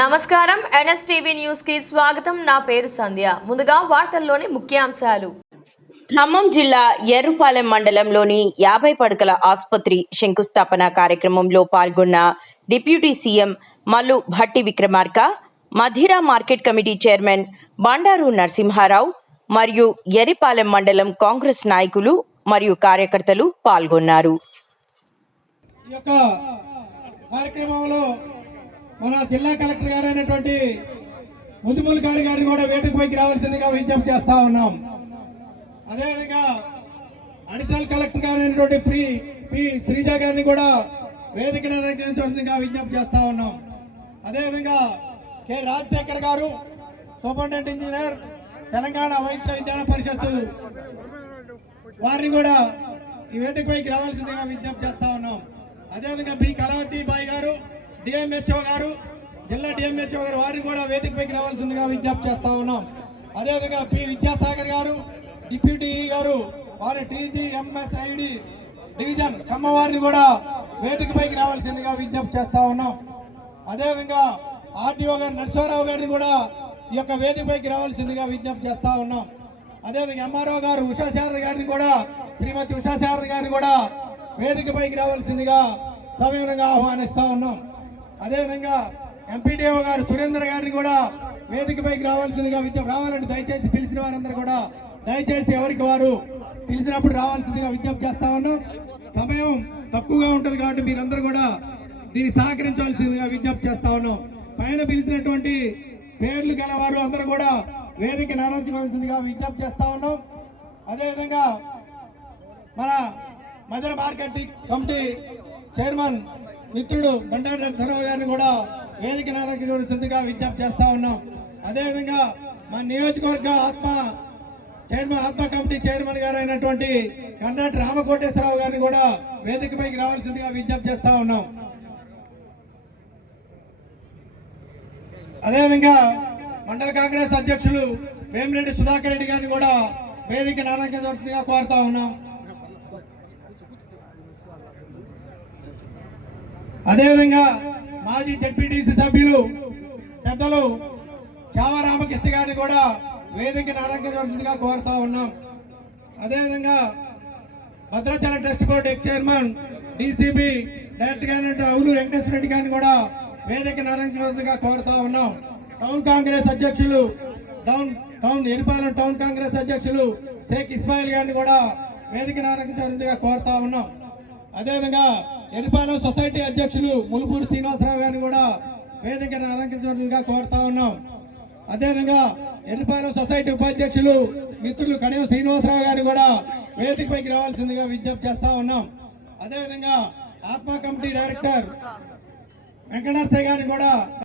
నమస్కారం NSTV news కి స్వాగతం। నా పేరు సంధ్య। ముందుగా వార్తల్లోని ముఖ్యాంశాలు। ఖమ్మం జిల్లా ఎర్రుపాలెం మండలంలోని 50 పడకల ఆసుపత్రి శంకుస్థాపన కార్యక్రమంలో పాల్గొన్న deputy CM Mallu Bhatti Vikramarka, Madhira market committee chairman Bandaru Narasimharao మరియు ఎర్రుపాలెం మండలం కాంగ్రెస్ నాయకులు మరియు కార్యకర్తలు పాల్గొన్నారు। మన జిల్లా కలెక్టర్ గారు అయినటువంటి ముదిమూల గారిని కూడా వేదికపైకి రావాల్సిందిగా విజ్ఞప్తి చేస్తా ఉన్నాం। అదేవిధంగా అడిషనల్ కలెక్టర్ గారు అయినటువంటి పి శ్రీజ గారిని కూడా వేదికను అలంకరించవలసిందిగా విజ్ఞప్తి చేస్తా ఉన్నాం। అదేవిధంగా కె రాజశేఖర్ గారు, సూపరింటెండెంట్ ఇంజనీర్, తెలంగాణ వైద్య విజ్ఞాన పరిషత్తు వారిని కూడా ఈ వేదికపైకి రావాల్సిందిగా విజ్ఞప్తి చేస్తా ఉన్నాం। అదేవిధంగా బి కళావతి బాయ్ గారు, డిఎంహెచ్ఓ గారు, జిల్లా డిఎంహెచ్ఓ గారు వారిని కూడా వేదికపైకి రావాల్సిందిగా విజ్ఞప్తి చేస్తా ఉన్నాం। అదేవిధంగా పి విద్యాసాగర్ గారు, డిప్యూటీ గారు, వారి టీజీఎంఎస్ఐడి డివిజన్ ఖమ్మం వారిని కూడా వేదికపైకి రావాల్సిందిగా విజ్ఞప్తి చేస్తా ఉన్నాం। అదేవిధంగా ఆర్టీఓ గారు నరసింహారావు గారిని కూడా ఈ యొక్క వేదికపైకి రావాల్సిందిగా విజ్ఞప్తి చేస్తా ఉన్నాం। అదేవిధంగా ఎంఆర్ఓ గారు ఉషాశారద గారిని కూడా, శ్రీమతి ఉషాశారద గారిని కూడా వేదికపైకి రావాల్సిందిగా సవివరంగా ఆహ్వానిస్తా ఉన్నాం। అదేవిధంగా ఎంపీడీఓ గారు సురేందర్ గారిని కూడా వేదికపైకి రావాల్సిందిగా రావాలంటే దయచేసి పిలిచిన వారందరూ కూడా దయచేసి ఎవరికి వారు పిలిచినప్పుడు రావాల్సిందిగా విజ్ఞప్తి చేస్తా ఉన్నాం। సమయం తక్కువగా ఉంటుంది కాబట్టి మీరందరూ కూడా దీన్ని సహకరించవలసిందిగా విజ్ఞప్తి చేస్తా ఉన్నాం। పైన పిలిచినటువంటి పేర్లు గలవారు అందరూ కూడా వేదిక నిర్వహించవలసిందిగా విజ్ఞప్తి చేస్తా ఉన్నాం। అదేవిధంగా మన మదర్ మార్కెట్ కమిటీ చైర్మన్ మిత్రుడు బండారు నరసింహారావు గారిని కూడా వేదిక నిర్వహించవలసిందిగా విజ్ఞప్తి చేస్తా ఉన్నాం। అదేవిధంగా మన నియోజకవర్గ ఆత్మ కమిటీ చైర్మన్ గారు అయినటువంటి కర్ణాటి రామకోటేశ్వరరావు గారిని కూడా వేదికపైకి రావాల్సిందిగా విజ్ఞప్తి చేస్తా ఉన్నాం। అదేవిధంగా మండల కాంగ్రెస్ అధ్యక్షులు వేమిరెడ్డి సుధాకర్ రెడ్డి గారిని కూడా వేదిక నిర్వహించవలసిందిగా కోరుతా ఉన్నాం। అదేవిధంగా మాజీ జెడ్పీటీసీ సభ్యులు పెద్దలు చావ రామకృష్ణ గారిని కూడా వేదిక నిర్వహించవలసిందిగా కోరుతా ఉన్నాం। అదేవిధంగా Bhadrachalam trust board X chairman DCB director గారు అవులు వెంకటేశ్వర రెడ్డి గారిని కూడా వేదిక నిర్వహించవలసిందిగా కోరుతా ఉన్నాం। టౌన్ కాంగ్రెస్ అధ్యక్షులు ఎర్రుపాలెం టౌన్ కాంగ్రెస్ అధ్యక్షులు షేక్ ఇస్మాయిల్ గారిని కూడా వేదిక నిర్వహించవలసిందిగా కోరుతా ఉన్నాం। అదేవిధంగా ఎర్రుపాలెం సొసైటీ అధ్యక్షులు ములుపూరు శ్రీనివాసరావు గారిని కూడా వేదిక నిర్వహించవలసిందిగా కోరుతా ఉన్నాం। అదేవిధంగా ఎర్రుపాలెం సొసైటీ ఉపాధ్యక్షులు మిత్రులు కడియం శ్రీనివాసరావు గారిని కూడా వేదికపైకి రావాల్సిందిగా విజ్ఞప్తి చేస్తా ఉన్నాం। అదేవిధంగా ఆత్మ కమిటీ డైరెక్టర్ వెంకటనరసయ్య గారిని కూడా